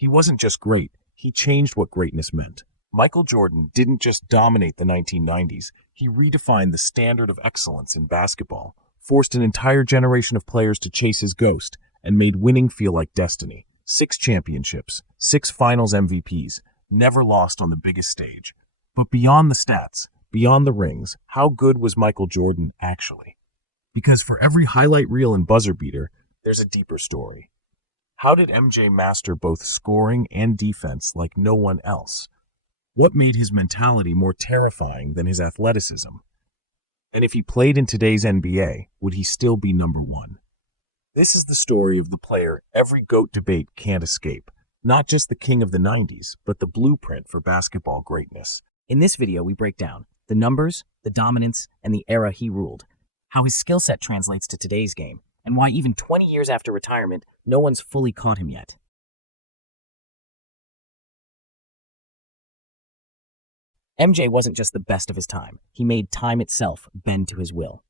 He wasn't just great, he changed what greatness meant. Michael Jordan didn't just dominate the 1990s, he redefined the standard of excellence in basketball, forced an entire generation of players to chase his ghost, and made winning feel like destiny. 6 championships, 6 finals MVPs, never lost on the biggest stage. But beyond the stats, beyond the rings, how good was Michael Jordan actually? Because for every highlight reel and buzzer beater, there's a deeper story. How did MJ master both scoring and defense like no one else? What made his mentality more terrifying than his athleticism? And if he played in today's NBA, would he still be number one? This is the story of the player every GOAT debate can't escape. Not just the king of the 90s, but the blueprint for basketball greatness. In this video, we break down the numbers, the dominance, and the era he ruled, how his skill set translates to today's game, and why even 20 years after retirement, no one's fully caught him yet. MJ wasn't just the best of his time. He made time itself bend to his will.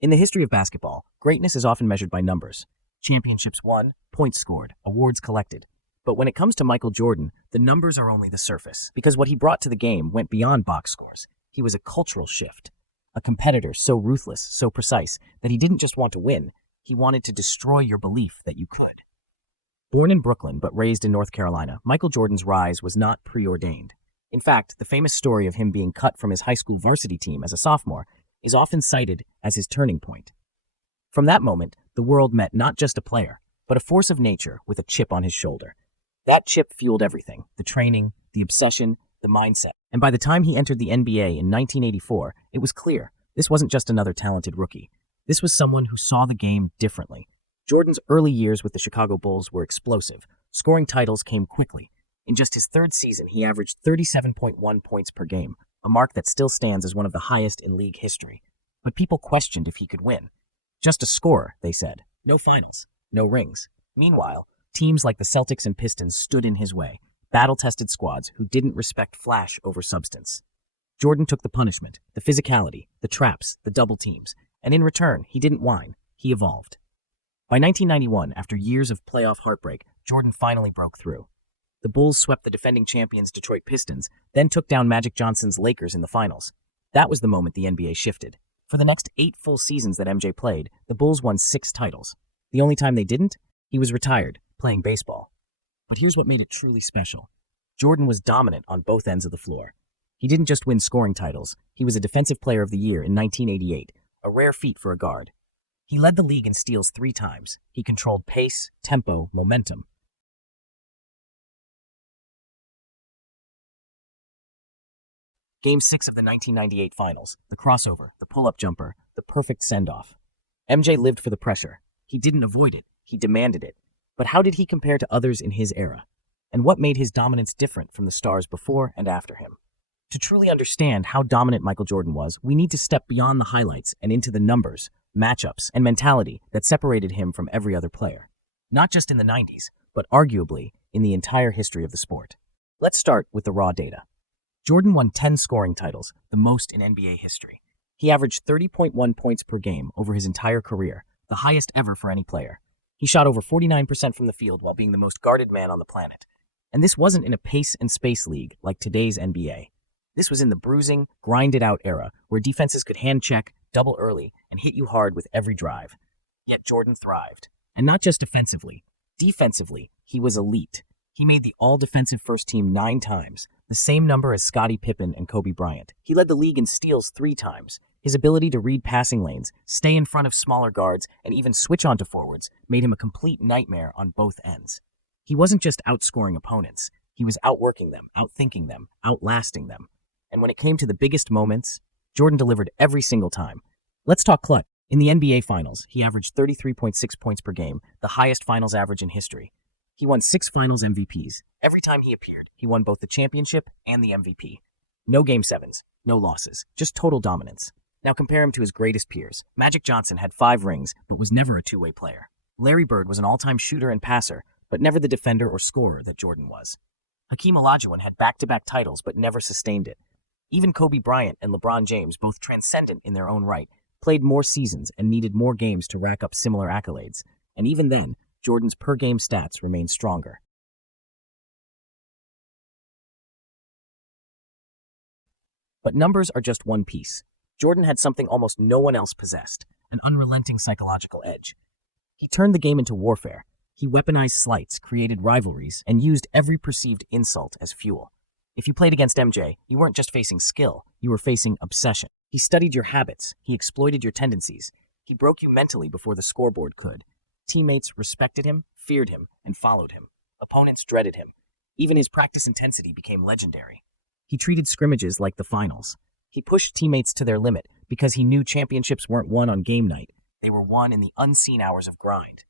In the history of basketball, greatness is often measured by numbers. Championships won, points scored, awards collected. But when it comes to Michael Jordan, the numbers are only the surface, because what he brought to the game went beyond box scores. He was a cultural shift. A competitor so ruthless, so precise, that he didn't just want to win, he wanted to destroy your belief that you could. Born in Brooklyn but raised in North Carolina, Michael Jordan's rise was not preordained. In fact, the famous story of him being cut from his high school varsity team as a sophomore is often cited as his turning point. From that moment, the world met not just a player, but a force of nature with a chip on his shoulder. That chip fueled everything: the training, the obsession, the mindset. And by the time he entered the NBA in 1984, it was clear this wasn't just another talented rookie. This was someone who saw the game differently. Jordan's early years with the Chicago Bulls were explosive. Scoring titles came quickly. In just his third season, he averaged 37.1 points per game, a mark that still stands as one of the highest in league history. But people questioned if he could win. Just a scorer, they said. No finals, no rings. Meanwhile, teams like the Celtics and Pistons stood in his way, battle-tested squads who didn't respect flash over substance. Jordan took the punishment, the physicality, the traps, the double teams, and in return, he didn't whine, he evolved. By 1991, after years of playoff heartbreak, Jordan finally broke through. The Bulls swept the defending champions Detroit Pistons, then took down Magic Johnson's Lakers in the finals. That was the moment the NBA shifted. For the next 8 full seasons that MJ played, the Bulls won 6 titles. The only time they didn't, he was retired, playing baseball. But here's what made it truly special. Jordan was dominant on both ends of the floor. He didn't just win scoring titles, he was a Defensive Player of the Year in 1988, a rare feat for a guard. He led the league in steals 3 times. He controlled pace, tempo, momentum. Game 6 of the 1998 Finals, the crossover, the pull-up jumper, the perfect send-off. MJ lived for the pressure. He didn't avoid it, he demanded it. But how did he compare to others in his era? And what made his dominance different from the stars before and after him? To truly understand how dominant Michael Jordan was, we need to step beyond the highlights and into the numbers, matchups, and mentality that separated him from every other player. Not just in the 90s, but arguably in the entire history of the sport. Let's start with the raw data. Jordan won 10 scoring titles, the most in NBA history. He averaged 30.1 points per game over his entire career, the highest ever for any player. He shot over 49% from the field while being the most guarded man on the planet. And this wasn't in a pace and space league like today's NBA. This was in the bruising, grinded-out era where defenses could hand-check, double early, and hit you hard with every drive. Yet Jordan thrived. And not just offensively. Defensively, he was elite. He made the all-defensive first team 9 times, the same number as Scottie Pippen and Kobe Bryant. He led the league in steals 3 times. His ability to read passing lanes, stay in front of smaller guards, and even switch onto forwards made him a complete nightmare on both ends. He wasn't just outscoring opponents. He was outworking them, outthinking them, outlasting them. And when it came to the biggest moments, Jordan delivered every single time. Let's talk clutch. In the NBA Finals, he averaged 33.6 points per game, the highest finals average in history. He won 6 finals MVPs. Every time he appeared, he won both the championship and the MVP. No Game 7s, no losses, just total dominance. Now compare him to his greatest peers. Magic Johnson had 5 rings, but was never a two-way player. Larry Bird was an all-time shooter and passer, but never the defender or scorer that Jordan was. Hakeem Olajuwon had back-to-back titles, but never sustained it. Even Kobe Bryant and LeBron James, both transcendent in their own right, played more seasons and needed more games to rack up similar accolades. And even then, Jordan's per-game stats remained stronger. But numbers are just one piece. Jordan had something almost no one else possessed, an unrelenting psychological edge. He turned the game into warfare. He weaponized slights, created rivalries, and used every perceived insult as fuel. If you played against MJ, you weren't just facing skill, you were facing obsession. He studied your habits, he exploited your tendencies, he broke you mentally before the scoreboard could. Teammates respected him, feared him, and followed him. Opponents dreaded him. Even his practice intensity became legendary. He treated scrimmages like the finals. He pushed teammates to their limit because he knew championships weren't won on game night. They were won in the unseen hours of grind.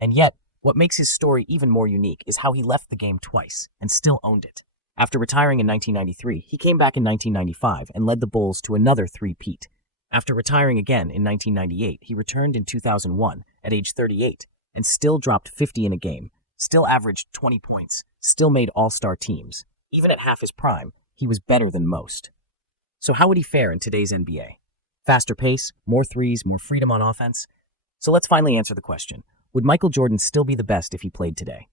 And yet, what makes his story even more unique is how he left the game twice and still owned it. After retiring in 1993, he came back in 1995 and led the Bulls to another three-peat. After retiring again in 1998, he returned in 2001 at age 38 and still dropped 50 in a game, still averaged 20 points, still made all-star teams. Even at half his prime, he was better than most. So how would he fare in today's NBA? Faster pace, more threes, more freedom on offense? So let's finally answer the question. Would Michael Jordan still be the best if he played today?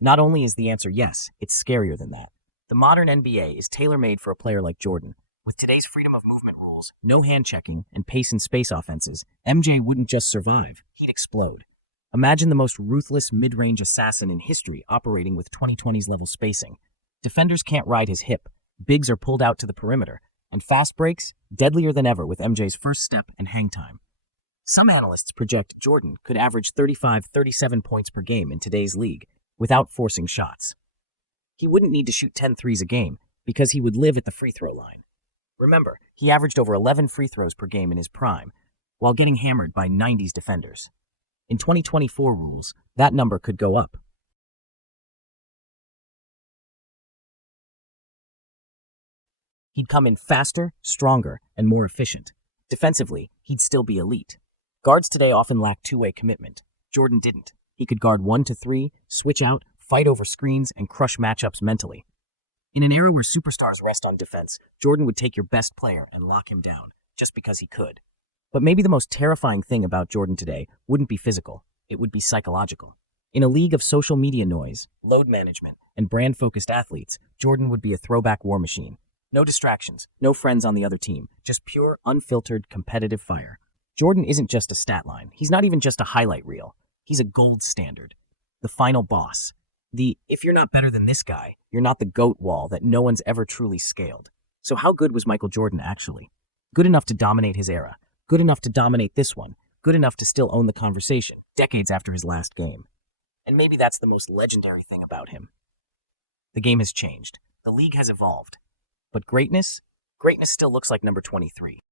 Not only is the answer yes, it's scarier than that. The modern NBA is tailor-made for a player like Jordan. With today's freedom of movement rules, no hand-checking, and pace and space offenses, MJ wouldn't just survive, he'd explode. Imagine the most ruthless mid-range assassin in history operating with 2020s level spacing. Defenders can't ride his hip, bigs are pulled out to the perimeter, and fast breaks, deadlier than ever with MJ's first step and hang time. Some analysts project Jordan could average 35-37 points per game in today's league without forcing shots. He wouldn't need to shoot 10 threes a game because he would live at the free throw line. Remember, he averaged over 11 free throws per game in his prime while getting hammered by 90s defenders. In 2024 rules, that number could go up. He'd come in faster, stronger, and more efficient. Defensively, he'd still be elite. Guards today often lack two-way commitment. Jordan didn't. He could guard 1 to 3, switch out, fight over screens, and crush matchups mentally. In an era where superstars rest on defense, Jordan would take your best player and lock him down, just because he could. But maybe the most terrifying thing about Jordan today wouldn't be physical, it would be psychological. In a league of social media noise, load management, and brand-focused athletes, Jordan would be a throwback war machine. No distractions, no friends on the other team, just pure, unfiltered, competitive fire. Jordan isn't just a stat line. He's not even just a highlight reel. He's a gold standard. The final boss. The, if you're not better than this guy, you're not the GOAT wall that no one's ever truly scaled. So how good was Michael Jordan actually? Good enough to dominate his era. Good enough to dominate this one. Good enough to still own the conversation, decades after his last game. And maybe that's the most legendary thing about him. The game has changed. The league has evolved. But greatness? Greatness still looks like number 23.